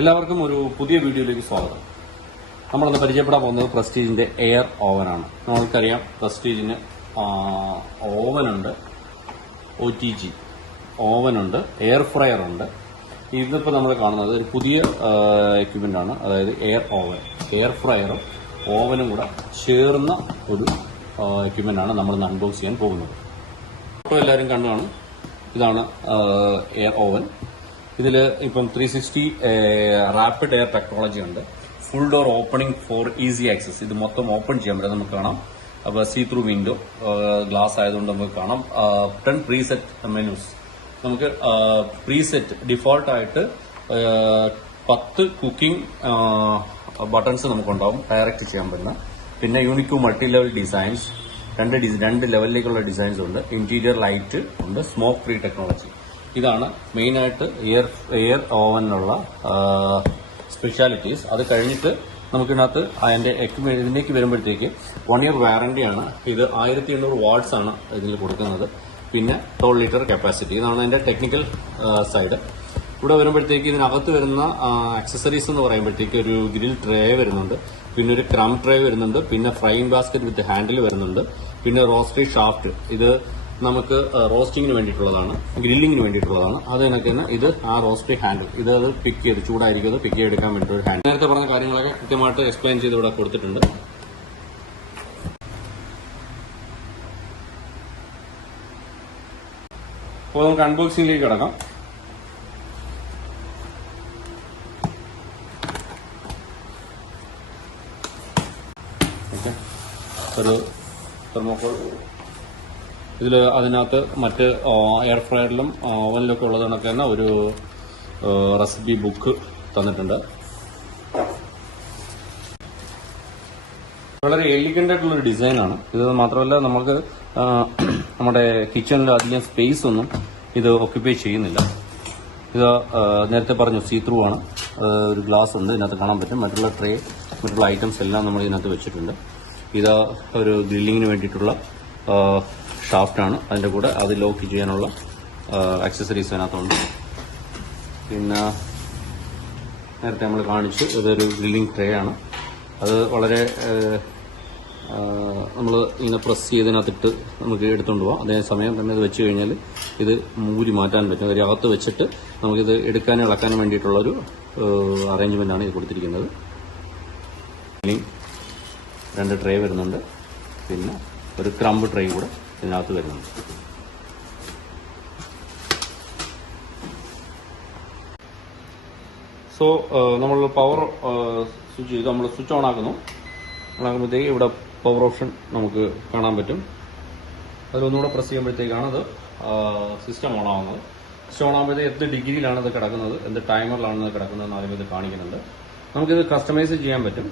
എല്ലാവർക്കും ഒരു പുതിയ വീഡിയോയിലേക്ക് സ്വാഗതം. നമ്മളൊന്ന് പരിചയപ്പെടാൻ പോകുന്നത് പ്രസ്റ്റീജിന്റെ എയർ ഓവനാണ്. നമ്മൾക്കറിയാം പ്രസ്റ്റീജിന് ഓവനുണ്ട്, OTG ഓവനുണ്ട്, എയർ ഫ്രയർ ഉണ്ട്. ഇതിപ്പോൾ നമ്മൾ കാണുന്നത് ഒരു പുതിയ എക്യുപ്മെന്റ് ആണ്. അതായത് എയർ ഫ്രയറും ഓവനും കൂടെ ചേർന്ന ഒരു എക്യുപ്മെന്റ് ആണ് നമ്മളിന്ന് അൺബോക്സ് ചെയ്യാൻ പോകുന്നത്. ഇപ്പോൾ എല്ലാവരും കണ്ടു കാണും, ഇതാണ് എയർ ഓവൻ. ഇതിൽ ഇപ്പം 360 റാപ്പിഡ് എയർ ടെക്നോളജി ഉണ്ട്. Full door opening four easy access. ഇത് മൊത്തം ഓപ്പൺ ചെയ്യാൻ പറ്റും, നമുക്ക് കാണാം. അപ്പോൾ സീ ത്രൂ വിൻഡോ ഗ്ലാസ് ആയതുകൊണ്ട് നമുക്ക് കാണാം. 10 പ്രീസെറ്റ് മെനൂസ്. നമുക്ക് പ്രീസെറ്റ് ഡിഫോൾട്ടായിട്ട് 10 കുക്കിംഗ് ബട്ടൺസ് നമുക്കുണ്ടാവും, ഡയറക്റ്റ് ചെയ്യാൻ പറ്റുന്ന. പിന്നെ യൂണിക് മൾട്ടി ലെവൽ ഡിസൈൻസ്, രണ്ട് ലെവലിലേക്കുള്ള ഡിസൈൻസ് ഉണ്ട്. ഇന്റീരിയർ ലൈറ്റ് ഉണ്ട്, സ്മോക്ക് ഫ്രീ ടെക്നോളജി. ഇതാണ് മെയിനായിട്ട് എയർ ഓവനിലുള്ള സ്പെഷ്യാലിറ്റീസ്. അത് കഴിഞ്ഞിട്ട് നമുക്കിതിനകത്ത് അതിന്റെ ഇതിലേക്ക് വരുമ്പോഴത്തേക്ക് 1 year വാറണ്ടിയാണ്. ഇത് 1800 വാട്ട്സ് ആണ് ഇതിൽ കൊടുക്കുന്നത്. പിന്നെ 12 ലിറ്റർ കപ്പാസിറ്റി. ഇതാണ് അതിന്റെ ടെക്നിക്കൽ സൈഡ്. ഇവിടെ വരുമ്പോഴത്തേക്ക് ഇതിനകത്ത് വരുന്ന ആക്സസറീസ് എന്ന് പറയുമ്പോഴത്തേക്ക് ഒരു ഗ്രിൽ ട്രേ വരുന്നുണ്ട്, പിന്നെ ഒരു ക്രം ട്രേ വരുന്നുണ്ട്, പിന്നെ ഫ്രൈയിങ് ബാസ്ക്കറ്റ് വിത്ത് ഹാൻഡിൽ വരുന്നുണ്ട്, പിന്നെ റോസ്റ്ററി ഷാഫ്റ്റ്. ഇത് നമുക്ക് റോസ്റ്റിങ്ങിന് വേണ്ടിയിട്ടുള്ളതാണ്, ഗ്രില്ലിങ്ങിന് വേണ്ടിയിട്ടുള്ളതാണ്. അത് കണക്ക് തന്നെ ഇത് ആ റോസ്റ്ററി ഹാൻഡിൽ, ഇത് പിക്ക് ചെയ്ത് ചൂടായിരിക്കും പിക്ക് ചെയ്തെടുക്കാൻ വേണ്ടിയിട്ട് ഒരു ഹാൻഡിൽ. നേരത്തെ പറഞ്ഞ കാര്യങ്ങളൊക്കെ കൃത്യമായിട്ട് എക്സ്പ്ലെയിൻ ചെയ്ത് ഇവിടെ കൊടുത്തിട്ടുണ്ട്. അപ്പോൾ നമുക്ക് അൺബോക്സിംഗിലേക്ക് കിടക്കാം. ഒരു തെർമോക്കോൾ. ഇതിൽ അതിനകത്ത് മറ്റ് എയർ ഫ്രയറിലും ഓവനിലൊക്കെ ഉള്ളത് കണക്ക് തന്നെ ഒരു റെസിപ്പി ബുക്ക് തന്നിട്ടുണ്ട്. വളരെ എലിഗന്റ് ആയിട്ടുള്ളൊരു ഡിസൈനാണ് ഇത്. മാത്രമല്ല നമുക്ക് നമ്മുടെ കിച്ചണിൽ അധികം സ്പേസ് ഒന്നും ഇത് ഒക്യുപ്പൈ ചെയ്യുന്നില്ല. ഇത് നേരത്തെ പറഞ്ഞു സീ ത്രൂ ആണ്. ഒരു ഗ്ലാസ് ഉണ്ട്, ഇതിനകത്ത് കാണാൻ പറ്റും. മറ്റുള്ള ട്രേ, മറ്റുള്ള ഐറ്റംസ് എല്ലാം നമ്മൾ ഇതിനകത്ത് വെച്ചിട്ടുണ്ട്. ഇത് ഒരു ഗ്രില്ലിങ്ങിന് വേണ്ടിയിട്ടുള്ള ഷാഫ്റ്റാണ്. അതിൻ്റെ കൂടെ അത് ലോക്ക് ചെയ്യാനുള്ള ആക്സസറീസ് അതിനകത്തുണ്ട്. പിന്നെ നേരത്തെ നമ്മൾ കാണിച്ചു, ഇതൊരു ഗ്രില്ലിംഗ് ട്രേ ആണ്. അത് വളരെ നമ്മൾ ഇങ്ങനെ പ്രസ് ചെയ്തതിനകത്തിട്ട് നമുക്ക് എടുത്തുകൊണ്ട് പോകാം. അതേസമയം തന്നെ ഇത് വെച്ച് കഴിഞ്ഞാൽ ഇത് മൂരി മാറ്റാൻ പറ്റും. അതിനകത്ത് വെച്ചിട്ട് നമുക്കിത് എടുക്കാനും ഇളക്കാനും വേണ്ടിയിട്ടുള്ളൊരു അറേഞ്ച്മെൻ്റാണ് ഇത് കൊടുത്തിരിക്കുന്നത്. ഗ്രില്ലിംഗ് 2 ട്രേ വരുന്നുണ്ട്, പിന്നെ ഒരു ക്രംബ് ട്രേ കൂടെ ഇതിനകത്ത് വരുന്നുണ്ട്. സോ നമ്മൾ പവർ സ്വിച്ച് ചെയ്ത് നമ്മൾ സ്വിച്ച് ഓൺ ആക്കുന്നു. ഓണാക്കുമ്പോഴത്തേക്ക് ഇവിടെ പവർ ഓപ്ഷൻ നമുക്ക് കാണാൻ പറ്റും. അതിലൊന്നുകൂടെ പ്രസ് ചെയ്യുമ്പോഴത്തേക്കാണ് അത് സിസ്റ്റം ഓൺ ആവുന്നത്. സിസ്റ്റം ഓൺ ആകുമ്പോഴത്തേക്ക് എന്ത് ഡിഗ്രിയിലാണ് ഇത് കിടക്കുന്നത്, എന്ത് ടൈമറിലാണ് ഇത് കിടക്കുന്നതെന്ന് ആദ്യം ഇത് കാണിക്കുന്നുണ്ട്. നമുക്കിത് കസ്റ്റമൈസ് ചെയ്യാൻ പറ്റും.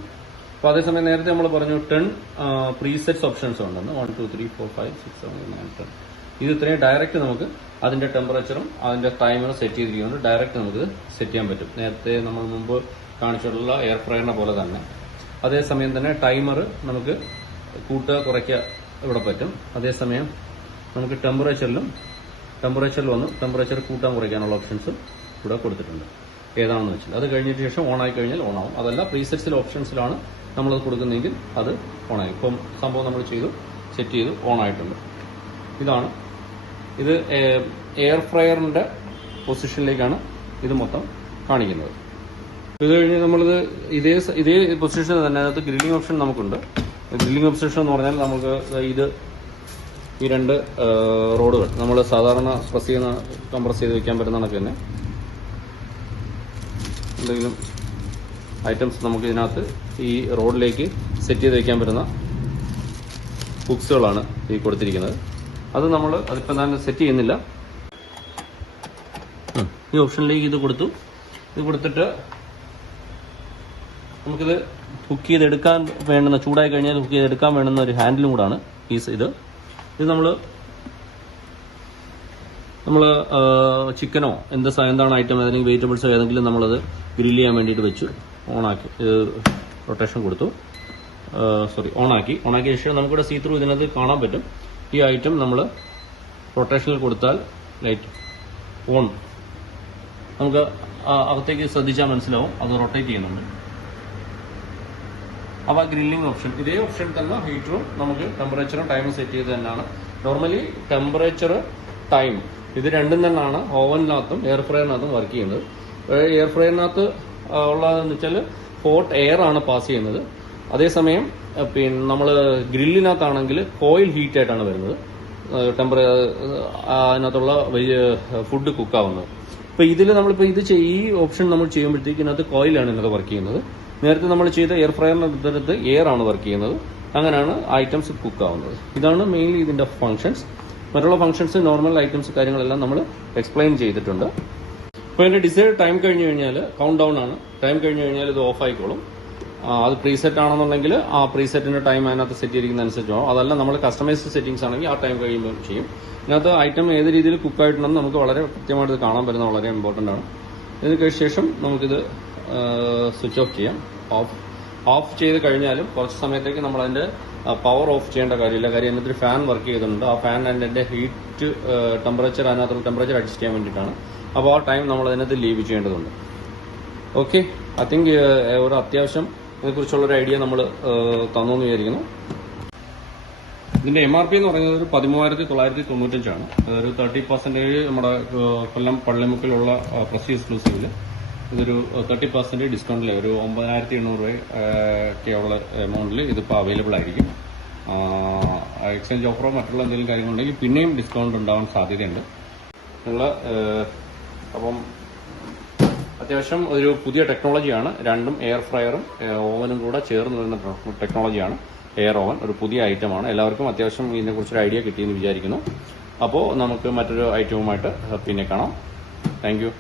അപ്പോൾ അതേസമയം നേരത്തെ നമ്മൾ പറഞ്ഞു 10 പ്രീസെറ്റ്സ് ഓപ്ഷൻസ് ഉണ്ടെന്ന്. 1 2 3 4 5 6 7 8 9 10. ഇത് ഇത്രയും ഡയറക്റ്റ് നമുക്ക് അതിന്റെ ടെമ്പറേച്ചറും അതിന്റെ ടൈമറും സെറ്റ് ചെയ്തിരിക്കുന്നത് ഡയറക്റ്റ് നമുക്ക് സെറ്റ് ചെയ്യാൻ പറ്റും. നേരത്തെ നമ്മൾ മുമ്പ് കാണിച്ചിട്ടുള്ള എയർ ഫ്രയറിനെ പോലെ തന്നെ. അതേസമയം തന്നെ ടൈമർ നമുക്ക് കൂട്ടുക കുറയ്ക്കുക ഇവിടെ പറ്റും. അതേസമയം നമുക്ക് ടെമ്പറേച്ചർ വന്ന് ടെമ്പറേച്ചർ കൂട്ടാൻ കുറയ്ക്കാനുള്ള ഓപ്ഷൻസും ഇവിടെ കൊടുത്തിട്ടുണ്ട്. ഏതാണെന്ന് വെച്ചാൽ അത് കഴിഞ്ഞതിന് ശേഷം ഓൺ ആയി കഴിഞ്ഞാൽ ഓൺ ആവും. അതല്ല പ്രീസെറ്റ്സിൽ ഓപ്ഷൻസിലാണ് നമ്മളത് കൊടുക്കുന്നതെങ്കിൽ അത് ഓൺ ആയി. ഇപ്പം സംഭവം നമ്മൾ സെറ്റ് ചെയ്ത് ഓൺ ആയിട്ടുണ്ട്. ഇതാണ് ഇത് എയർ ഫ്രയറിന്റെ പൊസിഷനിലേക്കാണ് ഇത് മൊത്തം കാണിക്കുന്നത്. ഇത് കഴിഞ്ഞ് നമ്മളിത് ഇതേ പൊസിഷനിൽ തന്നെ അതിനകത്ത് ഗ്രില്ലിംഗ് ഓപ്ഷൻ നമുക്കുണ്ട്. ഗ്രില്ലിംഗ് പൊസിഷൻ എന്ന് പറഞ്ഞാൽ നമുക്ക് ഈ 2 റോഡുകൾ നമ്മൾ സാധാരണ കംപ്രസ് ചെയ്ത് വെക്കാൻ പറ്റുന്ന കണക്ക് തന്നെ എന്തെങ്കിലും ഐറ്റംസ് നമുക്ക് ഇതിനകത്ത് ഈ റോഡിലേക്ക് സെറ്റ് ചെയ്ത് വെക്കാൻ പറ്റുന്ന ഹുക്സുകളാണ് ഈ കൊടുത്തിരിക്കുന്നത്. അത് അതിപ്പോൾ ഞാൻ സെറ്റ് ചെയ്യുന്നില്ല. ഈ ഓപ്ഷനിലേക്ക് ഇത് കൊടുത്തിട്ട് നമുക്കിത് കുക്ക് ചെയ്തെടുക്കാൻ വേണ്ടുന്ന, ചൂടായി കഴിഞ്ഞാൽ കുക്ക് ചെയ്തെടുക്കാൻ വേണ്ടുന്ന ഒരു ഹാൻഡിലും കൂടാണ് ഇത് നമ്മൾ ചിക്കനോ എന്താണ് ഐറ്റം, ഏതെങ്കിലും വെജിറ്റബിൾസോ ഏതെങ്കിലും നമ്മളത് ഗ്രില്ല് ചെയ്യാൻ വേണ്ടിയിട്ട് വെച്ചു ഓണാക്കി റൊട്ടേഷൻ കൊടുത്തു. ഓണാക്കിയ ശേഷം നമുക്കിവിടെ സീ ത്രൂ ഇതിനകത്ത് കാണാൻ പറ്റും. ഈ ഐറ്റം നമ്മൾ റൊട്ടേഷനിൽ കൊടുത്താൽ ലൈറ്റ് ഓൺ, നമുക്ക് അകത്തേക്ക് ശ്രദ്ധിച്ചാൽ മനസ്സിലാവും അത് റൊട്ടേറ്റ് ചെയ്യുന്നുണ്ട്. അപ്പോൾ ഗ്രില്ലിംഗ് ഓപ്ഷൻ, ഇതേ ഓപ്ഷൻ തന്നെ ഹീറ്ററും നമുക്ക് ടെമ്പറേച്ചറും ടൈമും സെറ്റ് ചെയ്ത് തന്നെയാണ്. നോർമലി ടെമ്പറേച്ചർ, ടൈം ഇത് രണ്ടും തന്നെയാണ് ഓവനിനകത്തും എയർ ഫ്രയറിനകത്തും വർക്ക് ചെയ്യുന്നത്. എയർ ഫ്രയറിനകത്ത് ഉള്ളതെന്ന് വെച്ചാൽ ഹോട്ട് എയർ ആണ് പാസ് ചെയ്യുന്നത്. അതേസമയം പിന്നെ നമ്മൾ ഗ്രില്ലിനകത്താണെങ്കിൽ കോയിൽ ഹീറ്റ് ആയിട്ടാണ് വരുന്നത്, അതിനകത്തുള്ള ഫുഡ് കുക്കാവുന്നത്. അപ്പോൾ ഇതിൽ നമ്മളിപ്പോൾ ഈ ഓപ്ഷൻ നമ്മൾ ചെയ്യുമ്പോഴത്തേക്ക് ഇതിനകത്ത് കോയിലാണ് ഇതിനകത്ത് വർക്ക് ചെയ്യുന്നത്. നേരത്തെ നമ്മൾ ചെയ്ത എയർ ഫ്രയറിനകത്ത് എയർ ആണ് വർക്ക് ചെയ്യുന്നത്. അങ്ങനെയാണ് ഐറ്റംസ് കുക്ക് ആവുന്നത്. ഇതാണ് മെയിൻലി ഇതിന്റെ ഫംഗ്ഷൻസ്. മറ്റുള്ള ഫംഗ്ഷൻസ്, നോർമൽ ഐറ്റംസ് കാര്യങ്ങളെല്ലാം നമ്മൾ എക്സ്പ്ലെയിൻ ചെയ്തിട്ടുണ്ട്. ഇപ്പോൾ ഇതിന്റെ ഡിസൈഡ് ടൈം കഴിഞ്ഞ് കഴിഞ്ഞാൽ കൗണ്ട് ഡൗൺ ആണ്. ടൈം കഴിഞ്ഞ് കഴിഞ്ഞാൽ ഇത് ഓഫ് ആയിക്കോളും. അത് പ്രീസെറ്റ് ആണെന്നുണ്ടെങ്കിൽ ആ പ്രീസെറ്റിന്റെ ടൈം അതിനകത്ത് സെറ്റ് ചെയ്തിരിക്കുന്ന അനുസരിച്ചാവും. അതല്ല നമ്മൾ കസ്റ്റമൈസ്ഡ് സെറ്റിംഗ്സ് ആണെങ്കിൽ ആ ടൈം കഴിയുമ്പോൾ ചെയ്യും. ഇതിനകത്ത് ഐറ്റം ഏത് രീതിയിൽ കുക്കായിട്ടുണ്ടെന്ന് നമുക്ക് വളരെ കൃത്യമായിട്ട് കാണാൻ പറ്റുന്നത് വളരെ ഇമ്പോർട്ടൻ്റ് ആണ്. ഇതിന് ശേഷം നമുക്കിത് സ്വിച്ച് ഓഫ് ചെയ്യാം. ഓഫ് ചെയ്ത് കഴിഞ്ഞാലും കുറച്ച് സമയത്തേക്ക് നമ്മൾ അതിന്റെ പവർ ഓഫ് ചെയ്യേണ്ട കാര്യമില്ല. കാര്യം അതിനകത്തൊരു ഫാൻ വർക്ക് ചെയ്തിട്ടുണ്ട്. ആ ഫാൻ അതിന്റെ ഹീറ്റ് ടെമ്പറേച്ചർ, അതിനകത്തുള്ള ടെമ്പറേച്ചർ അഡ്ജസ്റ്റ് ചെയ്യാൻ വേണ്ടിയിട്ടാണ്. അപ്പോൾ ആ ടൈം നമ്മൾ അതിനകത്ത് ലീവ് ചെയ്യേണ്ടതുണ്ട്. ഓക്കെ, ഐ തിങ്ക് ഒരു അത്യാവശ്യം ഇതിനെക്കുറിച്ചുള്ളൊരു ഐഡിയ നമ്മൾ തന്നു എന്ന് വിചാരിക്കുന്നു. ഇതിന്റെ MRP എന്ന് പറയുന്നത് ഒരു 13,995 ഒരു 30% നമ്മുടെ കൊല്ലം പള്ളിമുക്കിലുള്ള പ്രസ്റ്റീജ് എക്സ്ക്ലൂസീവില് ഇതൊരു 30% ഡിസ്കൗണ്ടിൽ ഒരു 9,800 രൂപയ്ക്കുള്ള എമൗണ്ടിൽ ഇതിപ്പോൾ അവൈലബിൾ ആയിരിക്കും. എക്സ്ചേഞ്ച് ഓഫറോ മറ്റുള്ള എന്തെങ്കിലും കാര്യങ്ങളുണ്ടെങ്കിൽ പിന്നെയും ഡിസ്കൗണ്ട് ഉണ്ടാവാൻ സാധ്യതയുണ്ട്. അപ്പം അത്യാവശ്യം ഒരു പുതിയ ടെക്നോളജിയാണ്. രണ്ടും എയർ ഫ്രയറും ഓവനും കൂടെ ചേർന്ന് വരുന്ന ടെക്നോളജിയാണ് എയർ ഓവൻ. ഒരു പുതിയ ഐറ്റമാണ്. എല്ലാവർക്കും അത്യാവശ്യം ഇതിനെക്കുറിച്ചൊരു ഐഡിയ കിട്ടിയെന്ന് വിചാരിക്കുന്നു. അപ്പോൾ നമുക്ക് മറ്റൊരു ഐറ്റവുമായിട്ട് പിന്നെ കാണാം. Thank you.